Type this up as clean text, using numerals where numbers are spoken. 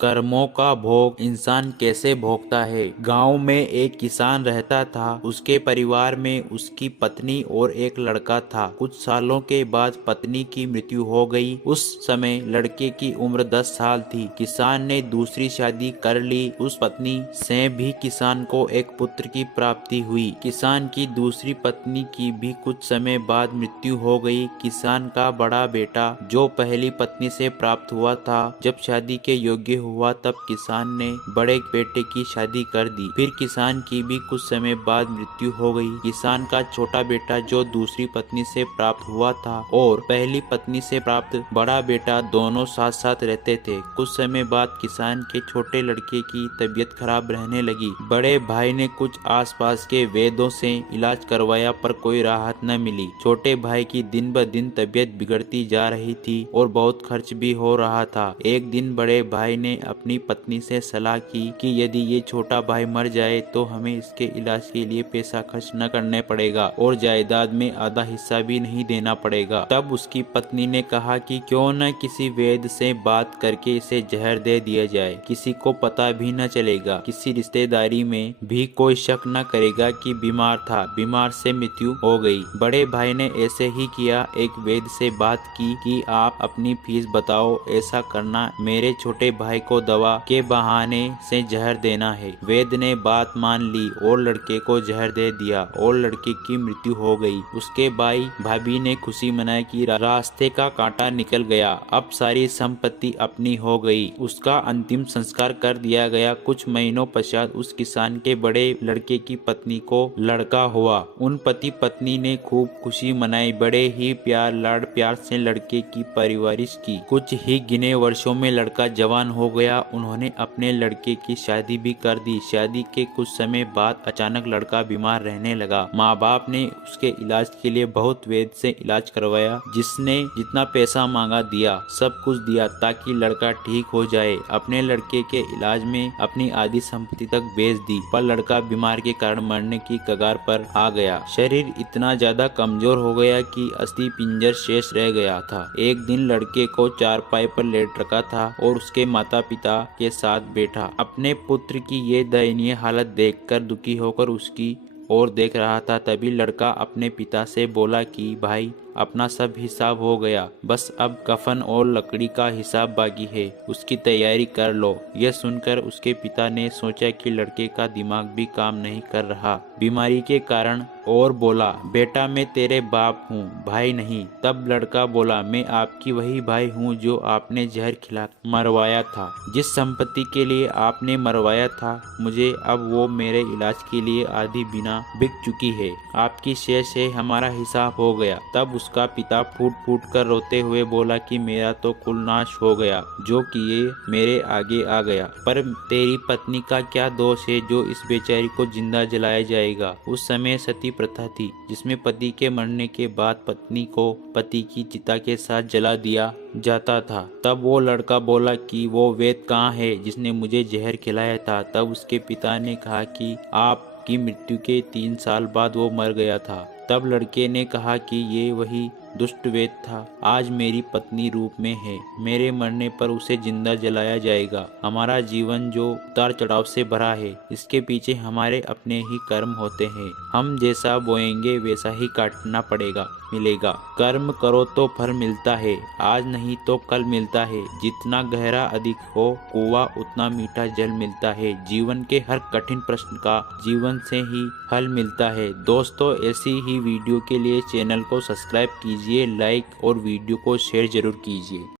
कर्मों का भोग इंसान कैसे भोगता है। गांव में एक किसान रहता था। उसके परिवार में उसकी पत्नी और एक लड़का था। कुछ सालों के बाद पत्नी की मृत्यु हो गई। उस समय लड़के की उम्र 10 साल थी। किसान ने दूसरी शादी कर ली। उस पत्नी से भी किसान को एक पुत्र की प्राप्ति हुई। किसान की दूसरी पत्नी की भी कुछ समय बाद मृत्यु हो गई। किसान का बड़ा बेटा जो पहली पत्नी से प्राप्त हुआ था, जब शादी के योग्य हुआ तब किसान ने बड़े बेटे की शादी कर दी। फिर किसान की भी कुछ समय बाद मृत्यु हो गई। किसान का छोटा बेटा जो दूसरी पत्नी से प्राप्त हुआ था और पहली पत्नी से प्राप्त बड़ा बेटा दोनों साथ साथ रहते थे। कुछ समय बाद किसान के छोटे लड़के की तबीयत खराब रहने लगी। बड़े भाई ने कुछ आसपास के वैद्यों से इलाज करवाया पर कोई राहत न मिली। छोटे भाई की दिन ब दिन तबीयत बिगड़ती जा रही थी और बहुत खर्च भी हो रहा था। एक दिन बड़े भाई ने अपनी पत्नी से सलाह की कि यदि ये छोटा भाई मर जाए तो हमें इसके इलाज के लिए पैसा खर्च न करने पड़ेगा और जायदाद में आधा हिस्सा भी नहीं देना पड़ेगा। तब उसकी पत्नी ने कहा कि क्यों न किसी वैद्य से बात करके इसे जहर दे दिया जाए। किसी को पता भी न चलेगा, किसी रिश्तेदारी में भी कोई शक न करेगा कि बीमार था। बीमार से मृत्यु हो गई। बड़े भाई ने ऐसे ही किया। एक वैद्य से बात की कि आप अपनी फीस बताओ, ऐसा करना, मेरे छोटे भाई को दवा के बहाने से जहर देना है। वैद्य ने बात मान ली और लड़के को जहर दे दिया और लड़के की मृत्यु हो गई। उसके भाई भाभी ने खुशी मनाई कि रास्ते का कांटा निकल गया, अब सारी संपत्ति अपनी हो गई। उसका अंतिम संस्कार कर दिया गया। कुछ महीनों पश्चात उस किसान के बड़े लड़के की पत्नी को लड़का हुआ। उन पति पत्नी ने खूब खुशी मनाई। बड़े ही प्यार लाड़ प्यार से लड़के की परवरिश की। कुछ ही गिने वर्षों में लड़का जवान हो गया। उन्होंने अपने लड़के की शादी भी कर दी। शादी के कुछ समय बाद अचानक लड़का बीमार रहने लगा। माँ बाप ने उसके इलाज के लिए बहुत वैद्य से इलाज करवाया। जिसने जितना पैसा मांगा दिया, सब कुछ दिया ताकि लड़का ठीक हो जाए। अपने लड़के के इलाज में अपनी आधी संपत्ति तक बेच दी, पर लड़का बीमार के कारण मरने की कगार पर आ गया। शरीर इतना ज्यादा कमजोर हो गया कि अस्थि पिंजर शेष रह गया था। एक दिन लड़के को चारपाई पर लेट रखा था और उसके माता पिता के साथ बैठा अपने पुत्र की ये दयनीय हालत देखकर दुखी होकर उसकी ओर देख रहा था। तभी लड़का अपने पिता से बोला कि भाई, अपना सब हिसाब हो गया, बस अब कफन और लकड़ी का हिसाब बाकी है, उसकी तैयारी कर लो। यह सुनकर उसके पिता ने सोचा कि लड़के का दिमाग भी काम नहीं कर रहा बीमारी के कारण, और बोला, बेटा मैं तेरे बाप हूँ, भाई नहीं। तब लड़का बोला, मैं आपकी वही भाई हूँ जो आपने जहर खिला मरवाया था। जिस संपत्ति के लिए आपने मरवाया था मुझे, अब वो मेरे इलाज के लिए आधी बिना बिक चुकी है। आपकी शेष है, हमारा हिसाब हो गया। तब उसका पिता फूट फूट कर रोते हुए बोला कि मेरा तो कुल नाश हो गया, जो किए मेरे आगे आ गया, पर तेरी पत्नी का क्या दोष है जो इस बेचारी को जिंदा जलाया जाएगा। उस समय सती प्रथा थी, जिसमें पति के मरने के बाद पत्नी को पति की चिता के साथ जला दिया जाता था। तब वो लड़का बोला कि वो वैद्य कहाँ है जिसने मुझे जहर खिलाया था। तब उसके पिता ने कहा कि आपकी मृत्यु के 3 साल बाद वो मर गया था। तब लड़के ने कहा कि ये वही दुष्ट वैद्य था, आज मेरी पत्नी रूप में है, मेरे मरने पर उसे जिंदा जलाया जाएगा। हमारा जीवन जो उतार चढ़ाव से भरा है, इसके पीछे हमारे अपने ही कर्म होते हैं। हम जैसा बोएंगे वैसा ही काटना पड़ेगा मिलेगा। कर्म करो तो फल मिलता है, आज नहीं तो कल मिलता है। जितना गहरा अधिक हो कुआं, उतना मीठा जल मिलता है। जीवन के हर कठिन प्रश्न का जीवन से ही हल मिलता है। दोस्तों, ऐसी ही वीडियो के लिए चैनल को सब्सक्राइब कीजिए, लाइक और वीडियो को शेयर जरूर कीजिए।